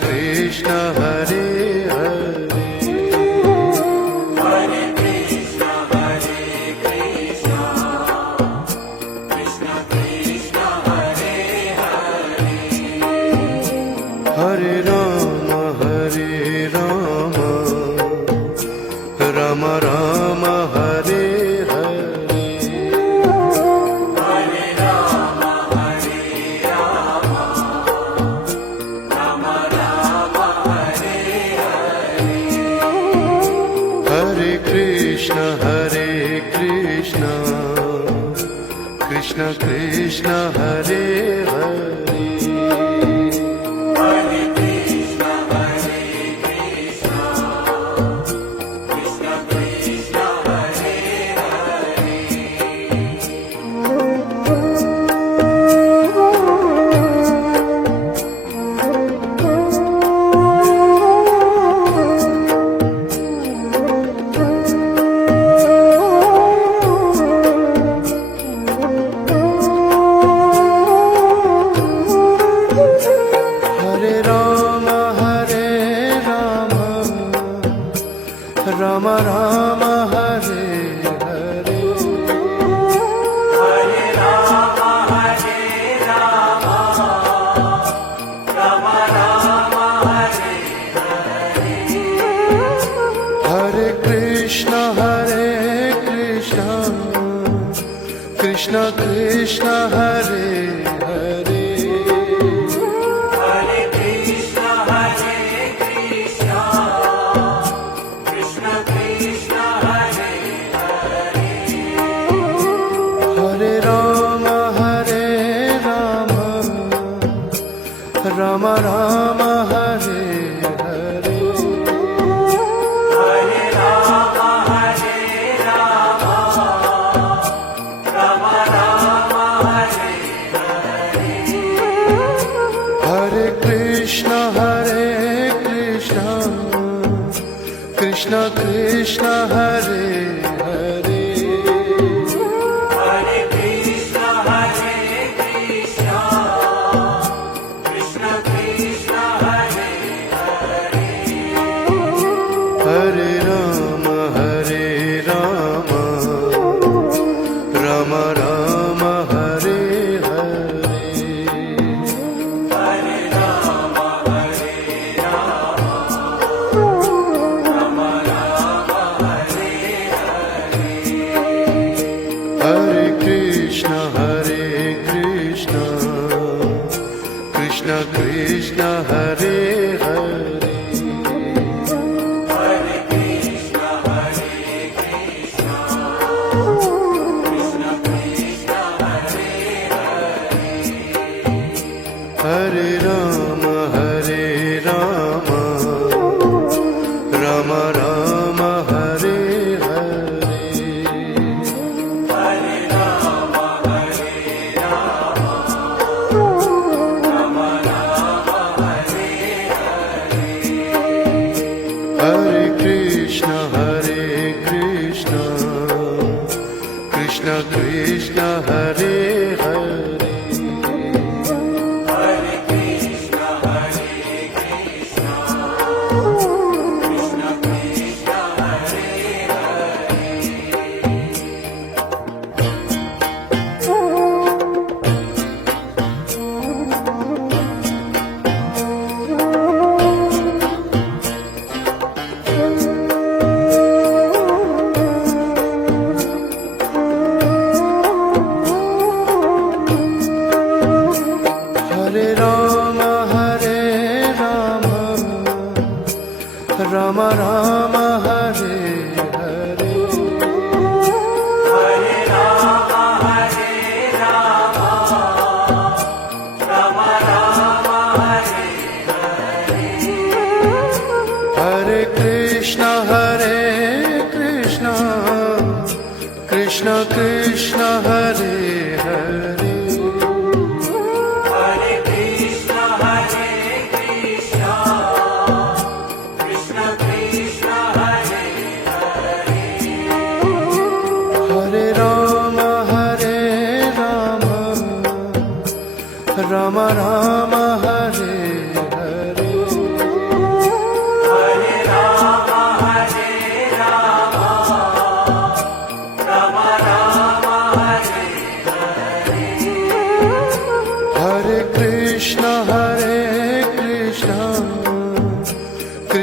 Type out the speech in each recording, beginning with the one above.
Krishna Hare Hare Hare Krishna Krishna Krishna Hare Hare Hare Ram Ram Ram Hare Hare Hare Ram Ram Ram Hare Hare Hare Krishna Krishna Krishna Hare Hare Hare Krishna Krishna Krishna Hare Hare Hare Ram Ram Ram Hare Hare Hare Ram Ram Ram Hare Hare Krishna Krishna Krishna Hare Hare Hare Krishna Krishna Krishna Hare Hare Ram Ram Ram Hare Hare Hare Ram Ram Ram Hare Hare Krishna Krishna Krishna Hare Hare Hare Krishna Krishna Krishna Hare Hare Ram Ram Ram Hare Hare Hare Ram Ram Ram Hare Hare Krishna Krishna Krishna Hare Hare Hare Krishna Krishna Krishna Hare Hare Ram Ram Ram Hare Hare Hare Ram Ram Ram Hare Hare Krishna Krishna Krishna Hare Hare Hare Krishna Krishna Krishna Hare Hare Ram Ram Ram Hare Hare Hare Ram Ram Ram Hare Hare Krishna Krishna Krishna Hare Hare Hare Krishna Krishna Krishna Hare Hare Ram Ram Ram Hare Hare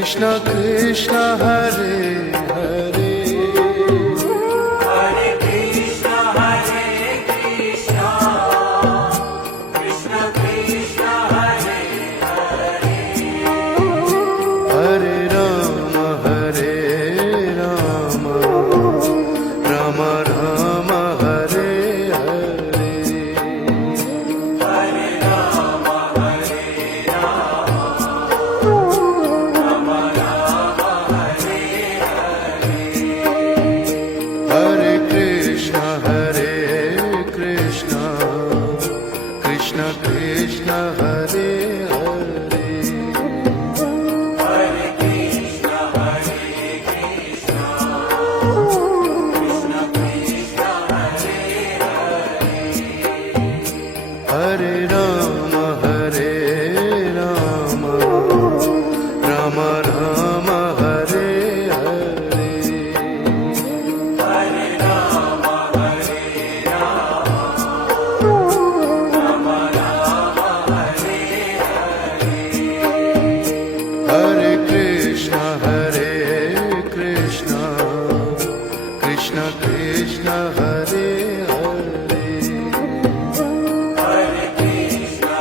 Krishna Krishna Hare Hare Hare Krishna, Krishna Krishna, Hare Hare, Hare Ram Ram Ram Hare Hare Hare Rama, Hare Rama, Rama Rama, Hare Hare, Hare Krishna Krishna Krishna Hare Hare Hare Krishna, Krishna Krishna, Hare Hare, Hare Ram Ram Ram Hare Hare Hare Rama, Hare Rama, Rama Rama, Hare Hare, Hare Krishna Krishna Krishna Hare Hare Hare Krishna,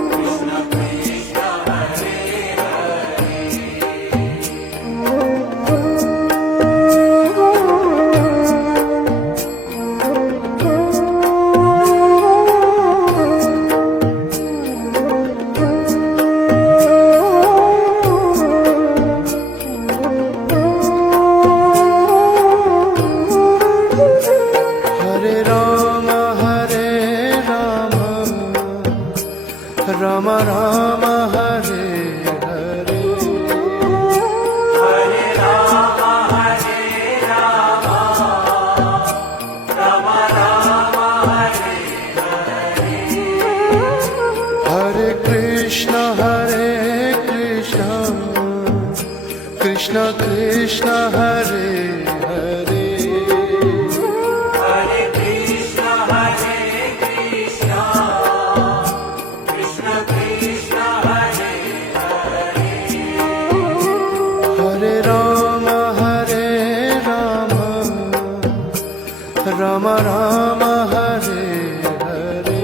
Krishna Krishna, Hare Hare, Hare Ram Ram Ram Hare Hare Hare Rama, Hare Rama, Rama Rama, Hare Hare, Hare Krishna Krishna Krishna Hare Hare Hare Krishna, Krishna Krishna, Hare Hare, Hare Ram Ram Ram Hare Hare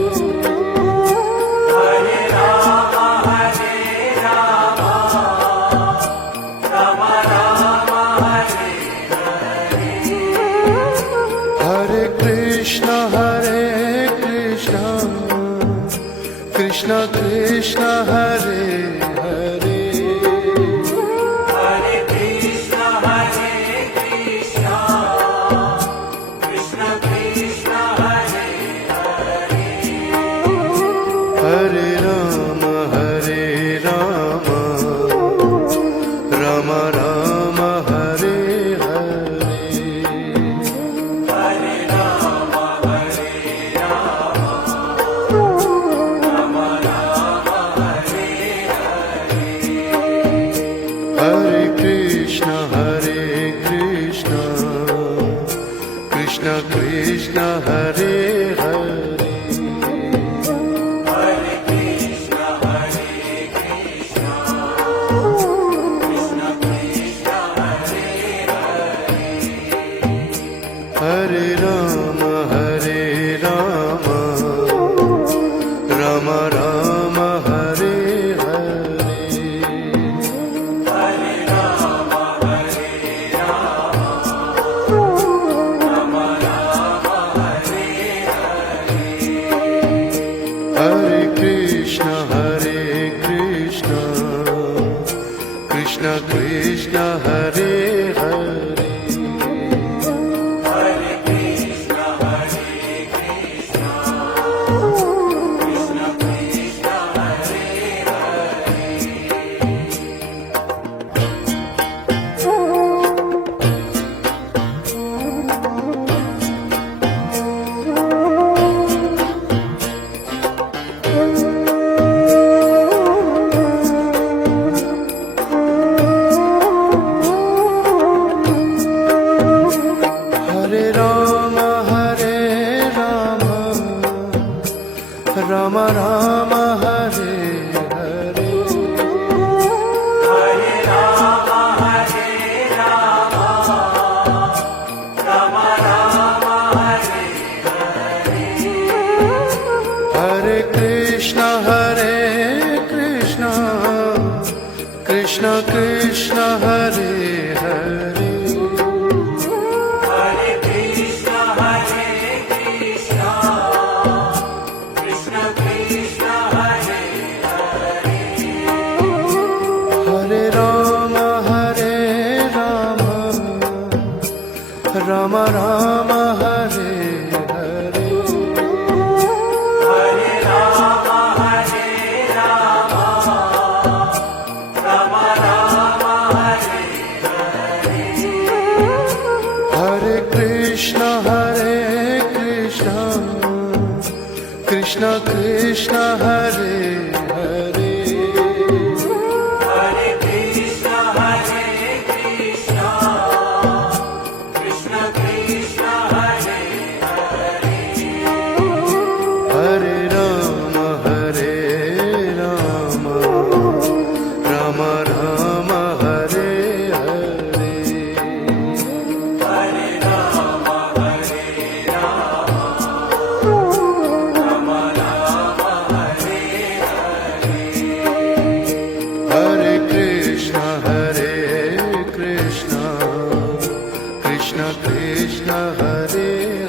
Hare Rama, Hare Rama, Rama Rama, Hare Hare, Hare Krishna Krishna Krishna Hare Hare Hare Krishna, Krishna Krishna, Hare Hare, Hare Ram Ram Ram Hare Hare Hare Rama, Hare Rama, Rama Rama, Hare Hare, Hare Krishna Krishna Krishna Hare Hare Hare Krishna, Krishna Krishna Krishna, Hare Hare, Hare Ram Ram Ram Hare Hare Hare Rama, Hare Rama, Rama Rama, Hare Hare, Hare Krishna Krishna Krishna Hare Hare Hare Krishna, Krishna Krishna Krishna, Hare Hare, Krishna Krishna Hare Hare Hare Krishna, Krishna Krishna, Hare Hare. Hare Rama Rama Rama Hare Hare Hare Rama, Rama Rama, Hare Hare. Hare Krishna Krishna Krishna Hare Hare Hare Krishna, Krishna Krishna, Hare Hare. Hare Rama Rama Rama Hare Hare Hare Rama, Rama Rama, Hare Hare. Hare Krishna Krishna Krishna Hare